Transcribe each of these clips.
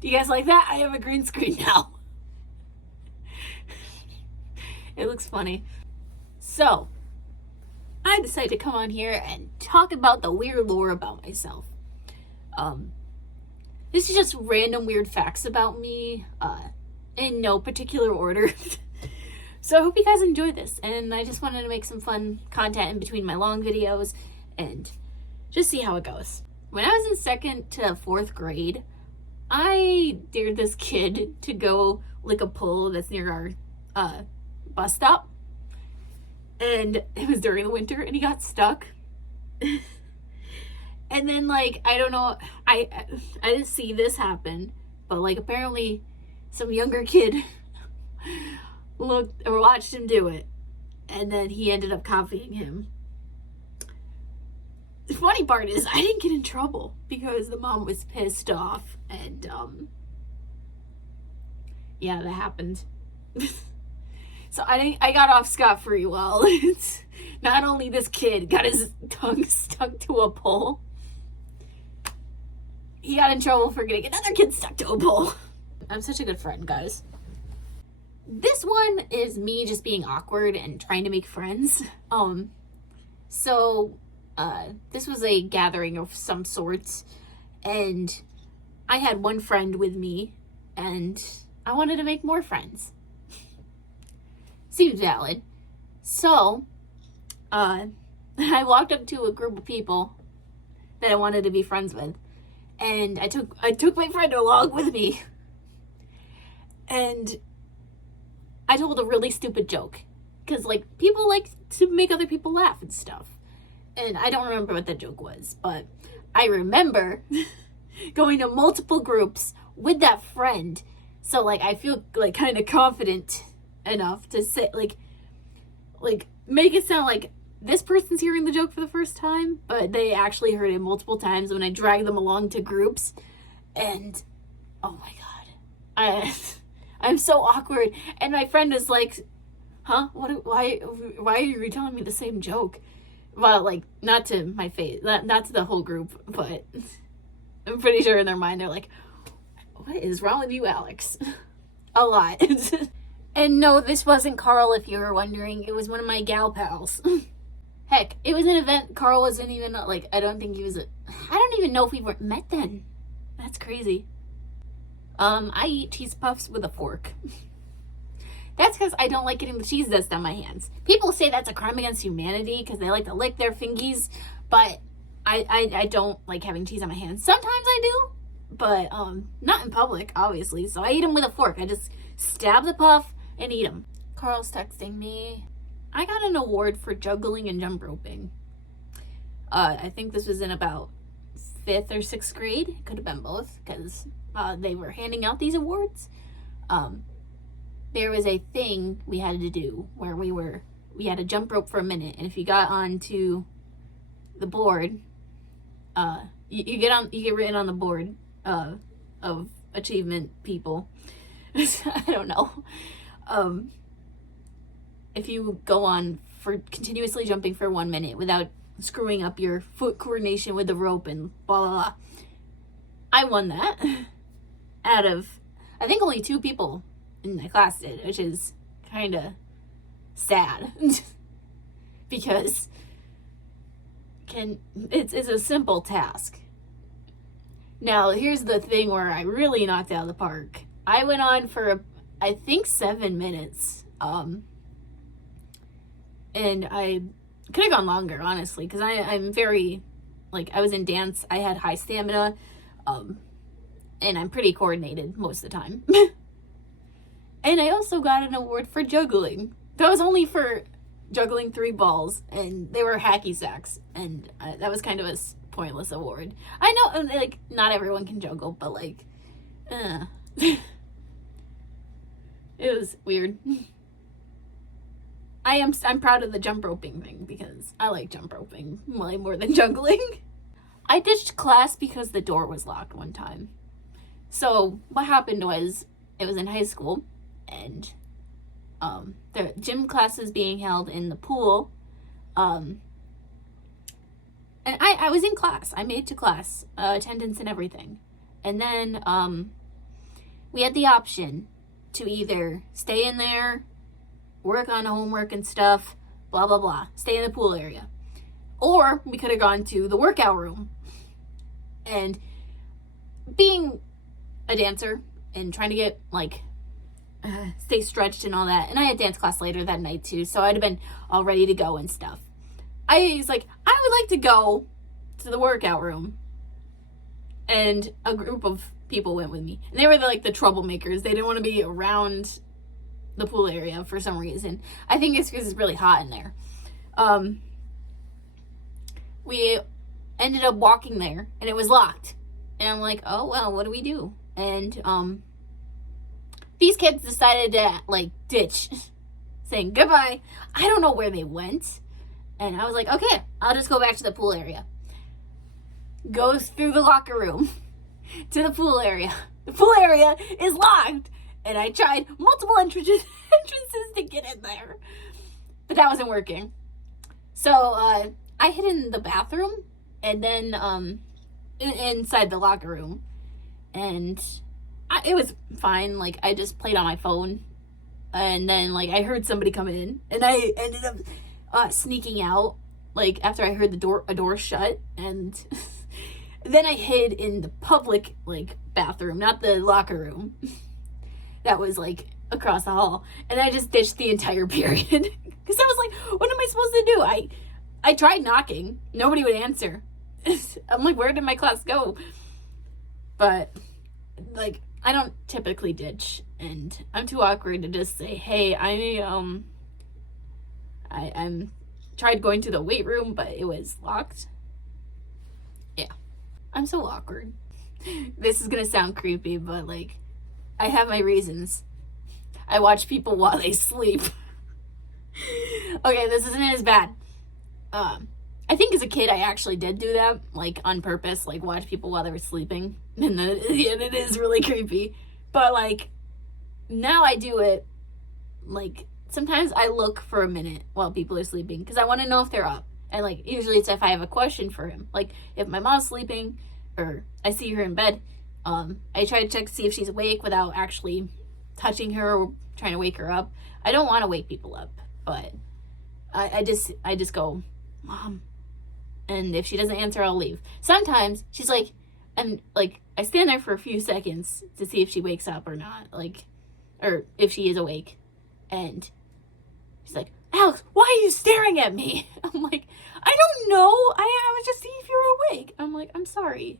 Do you guys like that? I have a green screen now. It looks funny. So, I decided to come on here and talk about the weird lore about myself. This is just random weird facts about me, in no particular order. So I hope you guys enjoyed this, and I just wanted to make some fun content in between my long videos and just see how it goes. When I was in 2nd to 4th grade, I dared this kid to go lick a pole that's near our bus stop, and it was during the winter, and he got stuck. And then, like, I don't know, I didn't see this happen, but, like, apparently some younger kid looked or watched him do it, and then he ended up copying him. The funny part is I didn't get in trouble because the mom was pissed off, and yeah, that happened. So I got off scot-free. Well, it's not only this kid got his tongue stuck to a pole, he got in trouble for getting another kid stuck to a pole. I'm such a good friend, guys. This one is me just being awkward and trying to make friends. This was a gathering of some sorts, and I had one friend with me, and I wanted to make more friends. Seems valid. So, I walked up to a group of people that I wanted to be friends with, and I took my friend along with me, and I told a really stupid joke, because, like, people like to make other people laugh and stuff, and I don't remember what that joke was, but I remember going to multiple groups with that friend, so, like, I feel, like, kind of confident enough to say, like, make it sound like this person's hearing the joke for the first time, but they actually heard it multiple times when I dragged them along to groups, and, oh my god, I'm so awkward, and my friend is like, huh, why are you retelling me the same joke? Well, like, not to my face, not to the whole group, but I'm pretty sure in their mind they're like, what is wrong with you, Alex? A lot. And no, this wasn't Carl, if you were wondering. It was one of my gal pals. Heck, it was an event Carl wasn't even, like, I don't think he was, I don't even know if we were met then. That's crazy. I eat cheese puffs with a fork. That's because I don't like getting the cheese dust on my hands. People say that's a crime against humanity because they like to lick their fingies, but I don't like having cheese on my hands. Sometimes I do, but not in public, obviously. So I eat them with a fork. I just stab the puff and eat them. Carl's texting me. I got an award for juggling and jump roping. I think this was in about 5th or 6th grade. Could have been both, because they were handing out these awards. There was a thing we had to do where we had to jump rope for a minute, and if you got onto the board, you get written on the board of achievement people. I don't know. If you go on for continuously jumping for 1 minute without screwing up your foot coordination with the rope and blah blah blah. I won that out of, I think, only 2 people in my class did, which is kind of sad because it's a simple task. Now, here's the thing where I really knocked out of the park. I went on for, I think, 7 minutes. And I could have gone longer, honestly, because I'm very, like, I was in dance. I had high stamina, and I'm pretty coordinated most of the time. And I also got an award for juggling. That was only for juggling 3 balls, and they were hacky sacks, and that was kind of a pointless award. I know, like, not everyone can juggle, but, like, it was weird. I'm proud of the jump roping thing because I like jump roping way more than juggling. I ditched class because the door was locked one time. So what happened was, it was in high school, and the gym class was being held in the pool, and I was in class. I made it to class, attendance and everything. And then we had the option to either stay in there, work on homework and stuff, blah, blah, blah, stay in the pool area. Or we could have gone to the workout room. And being a dancer and trying to get, like, stay stretched and all that. And I had dance class later that night, too. So I'd have been all ready to go and stuff. I was like, I would like to go to the workout room. And a group of people went with me. And they were, like, the troublemakers. They didn't want to be around the pool area for some reason. I think it's because it's really hot in there. We ended up walking there, and it was locked. And I'm like, oh, well, what do we do? And these kids decided to, like, ditch, saying goodbye. I don't know where they went. And I was like, okay, I'll just go back to the pool area. Goes through the locker room to the pool area. The pool area is locked. And I tried multiple entrances to get in there. But that wasn't working. So I hid in the bathroom and then inside the locker room. And it was fine. Like, I just played on my phone. And then, like, I heard somebody come in. And I ended up sneaking out, like, after I heard a door shut. And then I hid in the public, like, bathroom, not the locker room. That was, like, across the hall. And I just ditched the entire period. Because I was like, what am I supposed to do? I tried knocking. Nobody would answer. I'm like, where did my class go? But, like, I don't typically ditch. And I'm too awkward to just say, hey, I'm tried going to the weight room, but it was locked. Yeah. I'm so awkward. This is going to sound creepy, but, like, I have my reasons. I watch people while they sleep. Okay, this isn't as bad. I think as a kid I actually did do that, like, on purpose, like, watch people while they were sleeping. And then, yeah, it is really creepy. But, like, now I do it, like, sometimes I look for a minute while people are sleeping because I want to know if they're up. And, like, usually it's if I have a question for him. Like, if my mom's sleeping or I see her in bed, I try to check to see if she's awake without actually touching her or trying to wake her up. I don't want to wake people up, but I just go, Mom. And if she doesn't answer, I'll leave. Sometimes she's like, and, like, I stand there for a few seconds to see if she wakes up or not, like, or if she is awake. And she's like, Alex, why are you staring at me? I'm like, I don't know. I was just seeing if you were awake. I'm like, I'm sorry.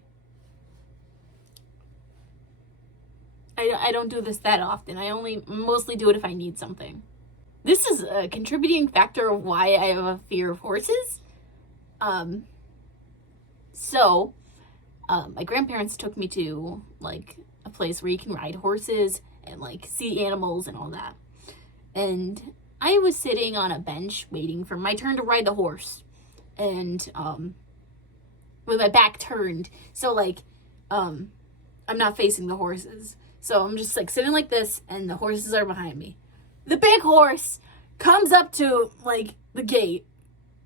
I don't do this that often. I mostly do it if I need something. This is a contributing factor of why I have a fear of horses. So, my grandparents took me to, like, a place where you can ride horses and, like, see animals and all that. And I was sitting on a bench waiting for my turn to ride the horse. And, with my back turned. So, like, I'm not facing the horses. So I'm just, like, sitting like this, and the horses are behind me. The big horse comes up to, like, the gate,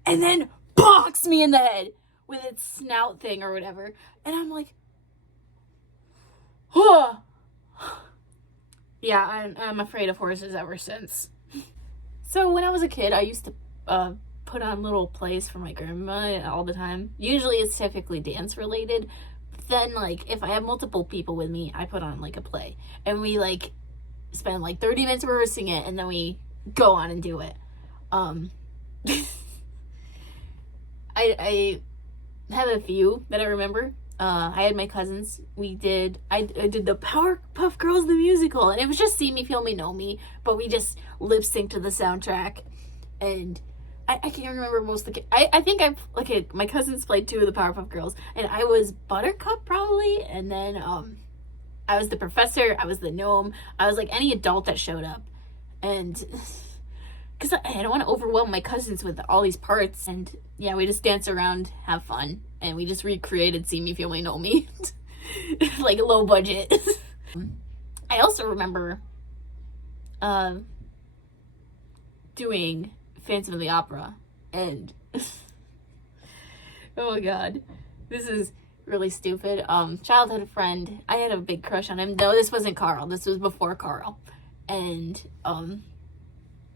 and then bonks me in the head with its snout thing or whatever. And I'm like, huh. Yeah, I'm afraid of horses ever since. So when I was a kid, I used to put on little plays for my grandma all the time. Usually it's typically dance related. Then, like, if I have multiple people with me, I put on, like, a play. And we, like, spend, like, 30 minutes rehearsing it, and then we go on and do it. I have a few that I remember. I had my cousins. I did the Powerpuff Girls the musical, and it was just See Me, Feel Me, Know Me, but we just lip synced to the soundtrack. And I can't remember most of the... I think my cousins played 2 of the Powerpuff Girls, and I was Buttercup, probably, and then, I was the professor, I was the gnome, I was, like, any adult that showed up, and, because I don't want to overwhelm my cousins with all these parts, and, yeah, we just dance around, have fun, and we just recreated See Me, Feel Me, Know Me, like, low budget. I also remember, doing Phantom of the Opera, and oh my god, this is really stupid. Childhood friend. I had a big crush on him. No, this wasn't Carl. This was before Carl. And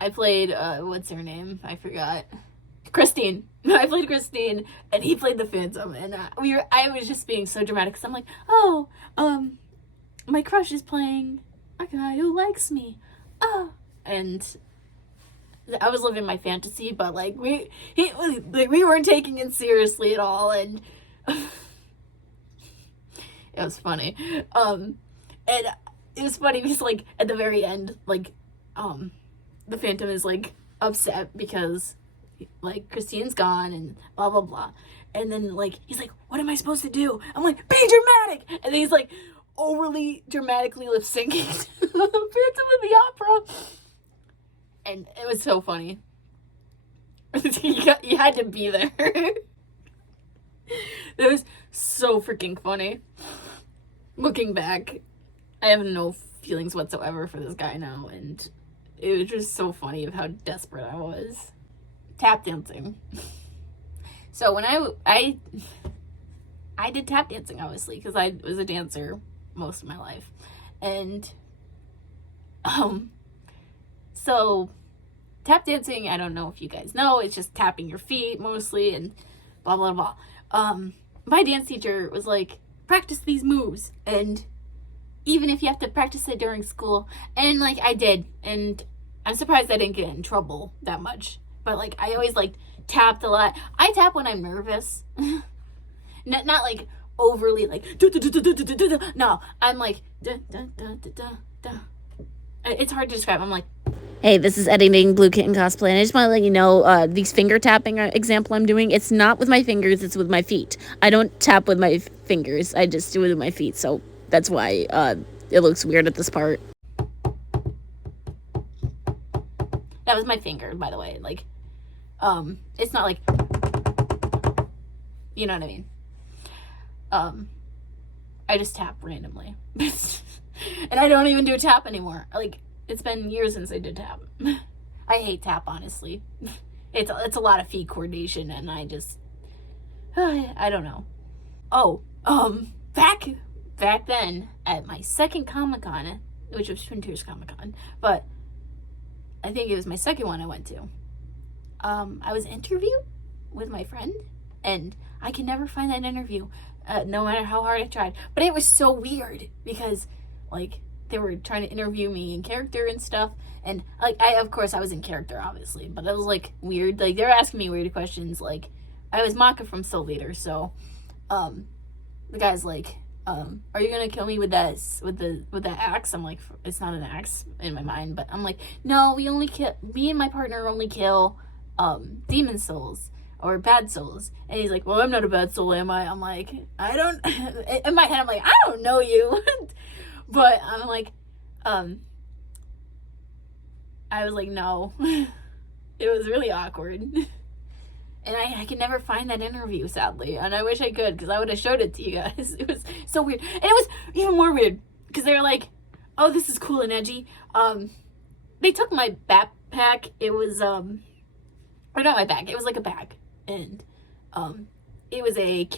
I played what's her name? I forgot. Christine. I played Christine, and he played the Phantom. And I was just being so dramatic because I'm like, oh, my crush is playing a guy who likes me. Oh, and I was living my fantasy, but like we weren't taking it seriously at all, and it was funny. And it was funny because like at the very end, like the Phantom is like upset because like Christine's gone and blah blah blah, and then like he's like, what am I supposed to do? I'm like, be dramatic, and then he's like overly dramatically lip syncing Phantom of the Opera. And it was so funny. You had to be there. It was so freaking funny. Looking back, I have no feelings whatsoever for this guy now, and it was just so funny of how desperate I was. Tap dancing. So when I did tap dancing, obviously, because I was a dancer most of my life. And so tap dancing, I don't know if you guys know, it's just tapping your feet mostly and blah blah blah. My dance teacher was like, practice these moves, and even if you have to practice it during school, and like I did, and I'm surprised I didn't get in trouble that much, but like I always like tapped a lot. I tap when I'm nervous. not like overly like no, I'm like da da da da da da. It's hard to describe. I'm like, hey, this is Editing Blue Kitten Cosplay, and I just want to let you know, these finger tapping example I'm doing, it's not with my fingers, it's with my feet. I don't tap with my fingers, I just do it with my feet, so that's why it looks weird at this part. That was my finger, by the way. Like, it's not like, you know what I mean? I just tap randomly. And I don't even do tap anymore. Like, it's been years since I did tap. I hate tap, honestly. It's a lot of feet coordination, and I just, I don't know. Oh, back then at my second Comic-Con, which was Twin Tiers Comic-Con, but I think it was my second one I went to. I was interviewed with my friend, and I can never find that interview, no matter how hard I tried. But it was so weird because, like, they were trying to interview me in character and stuff, and like of course I was in character, obviously, but it was like weird. Like, they were asking me weird questions. Like, I was Maka from Soul Leader, so the guy's like, are you gonna kill me with that axe? I'm like, it's not an axe in my mind, but I'm like, no, me and my partner only kill demon souls or bad souls. And he's like, well, I'm not a bad soul, am I? I'm like, I don't in my head I'm like, I don't know you. But I'm like, I was like, no. It was really awkward. And I can never find that interview, sadly. And I wish I could, because I would have showed it to you guys. It was so weird. And it was even more weird, because they were like, oh, this is cool and edgy. They took my backpack. It was, or not my bag. It was like a bag. And it was a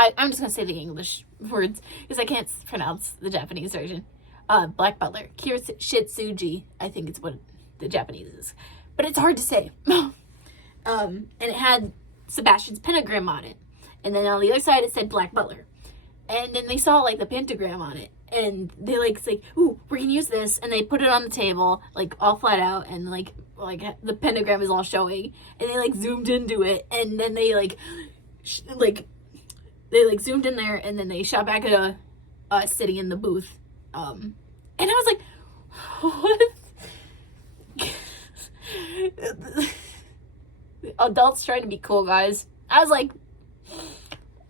I'm just going to say the English words, because I can't pronounce the Japanese version. Black Butler. Kirishitsuji, I think it's what the Japanese is. But it's hard to say. And it had Sebastian's pentagram on it. And then on the other side it said Black Butler. And then they saw like the pentagram on it. And they like say, ooh, we're gonna use this. And they put it on the table, like all flat out, and like the pentagram is all showing. And they like zoomed into it. And then they they zoomed in there, and then they shot back at us sitting in the booth. And I was like, what? Adults trying to be cool, guys. I was like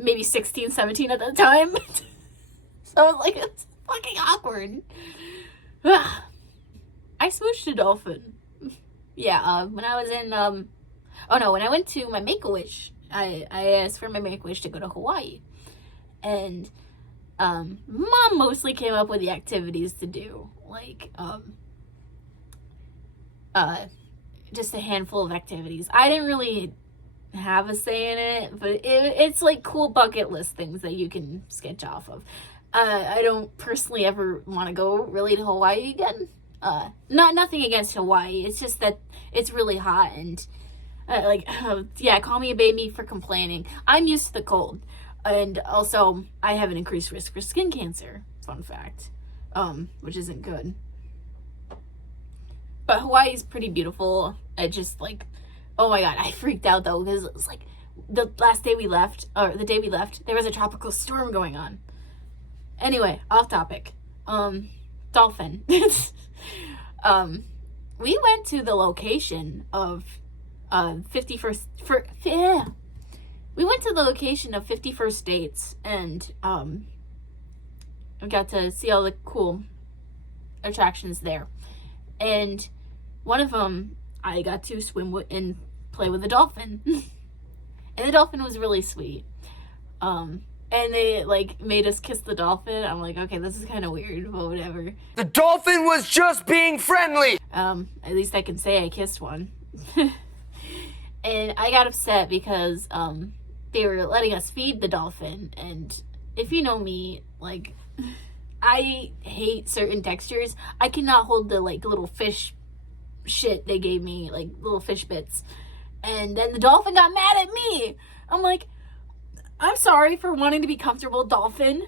maybe 16, 17 at the time. So I was like, it's fucking awkward. I smooshed a dolphin. Yeah, when I was in when I went to my Make-A-Wish, I asked for my Make-A-Wish to go to Hawaii. And Mom mostly came up with the activities to do, like just a handful of activities. I didn't really have a say in it, but it's like cool bucket list things that you can sketch off of. I don't personally ever want to go really to Hawaii again. Nothing against Hawaii. It's just that it's really hot and yeah, call me a baby for complaining. I'm used to the cold, and also I have an increased risk for skin cancer. Fun fact, which isn't good. But Hawaii is pretty beautiful. It just like, oh my god, I freaked out though because it was like the last day we left, or the day we left, there was a tropical storm going on. Anyway, off topic. Dolphin. We went to the location of 51st we went to the location of 51st Dates, and we got to see all the cool attractions there. And one of them, I got to swim with and play with a dolphin. And the dolphin was really sweet. And they like made us kiss the dolphin. I'm like, okay, this is kind of weird, but whatever. The dolphin was just being friendly. At least I can say I kissed one. And I got upset because they were letting us feed the dolphin, and if you know me, like, I hate certain textures. I cannot hold the like little fish shit they gave me, like little fish bits. And then the dolphin got mad at me. I'm like, I'm sorry for wanting to be comfortable, dolphin.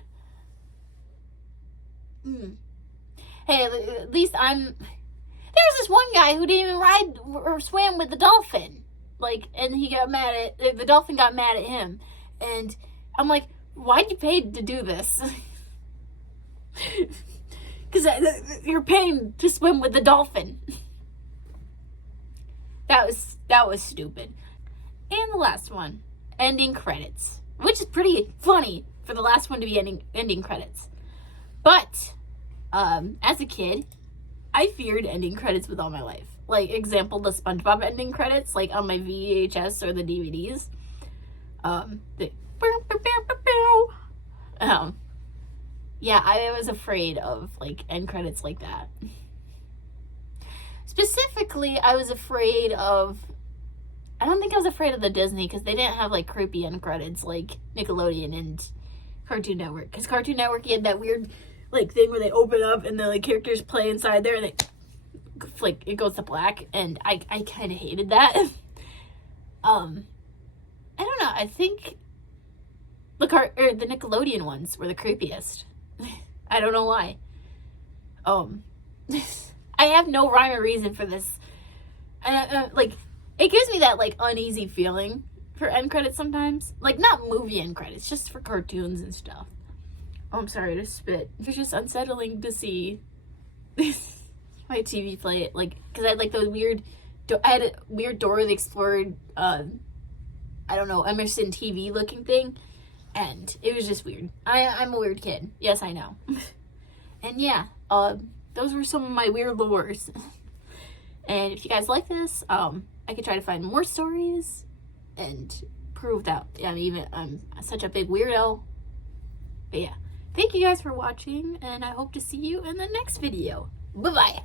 Hey, at least there's this one guy who didn't even ride or swim with the dolphin. Like, and he got mad at, the dolphin got mad at him. And I'm like, why'd you pay to do this? Because you're paying to swim with the dolphin. That was stupid. And the last one, ending credits, which is pretty funny for the last one to be ending credits. But as a kid, I feared ending credits with all my life. Like, example, the SpongeBob ending credits, like on my VHS or the DVDs. Yeah, I was afraid of like end credits like that. Specifically, I was afraid of, I don't think I was afraid of the Disney, because they didn't have like creepy end credits like Nickelodeon and Cartoon Network. Because Cartoon Network, you had that weird like thing where they open up and the like characters play inside there and they like it goes to black, and I kind of hated that. I don't know. I think the Nickelodeon ones were the creepiest. I don't know why. I have no rhyme or reason for this. Like, it gives me that like uneasy feeling for end credits sometimes. Like, not movie end credits, just for cartoons and stuff. Oh, I'm sorry to spit. It's just unsettling to see my TV play it, like, because I had like those weird, I had a weird Dora the Explorer, I don't know, Emerson TV looking thing, and it was just weird. I'm a weird kid. Yes, I know. And yeah, those were some of my weird lures. And if you guys like this, I could try to find more stories and prove that I'm such a big weirdo. But yeah, thank you guys for watching, and I hope to see you in the next video. Bye-bye.